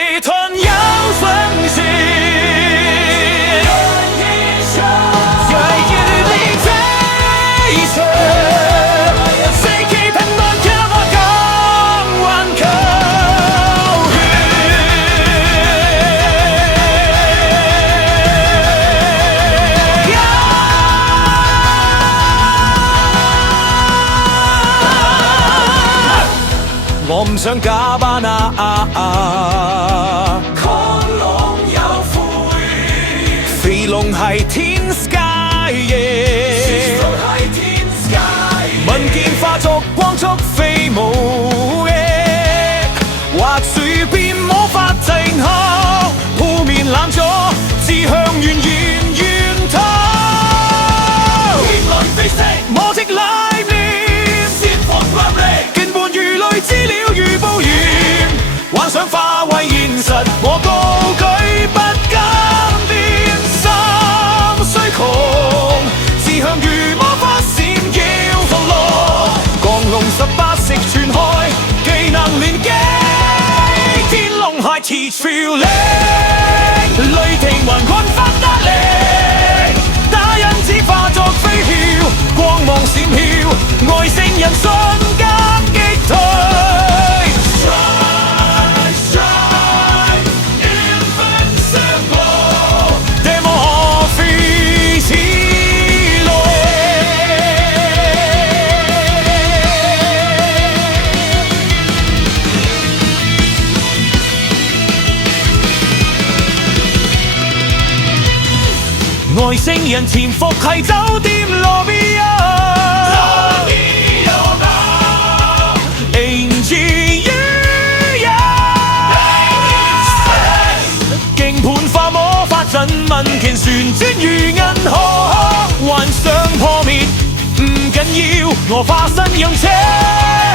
水豚有分析，越力追求，谁期盼能给我更顽强？我唔想假扮亢龍有悔，飛龍係天 sky 耶，文件化作光速飛舞耶，或隨便魔法靜候，鋪面冷咗，志向遠遠遠透，天來飛升，魔跡來面，先放光力，鍵盤如雷資料。幻想化為現實，我高舉不敢變，心雖窮，志向如魔法閃耀降落，降龍18式全開，技能連擊，天龍係 teach feeling， 雷霆還困發得力，打印紙化作飛鏢，光芒閃耀，外星人瞬間擊退。外星人潛伏喺酒店羅密歐 ，Angie 於人，勁盤化魔法陣文拳旋轉如銀河，幻想破滅唔緊要，我化身讓車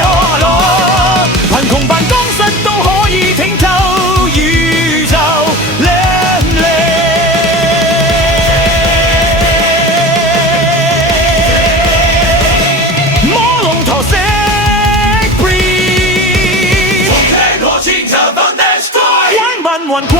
可落，貧窮辦公室都可以挺透宇宙。玩怪。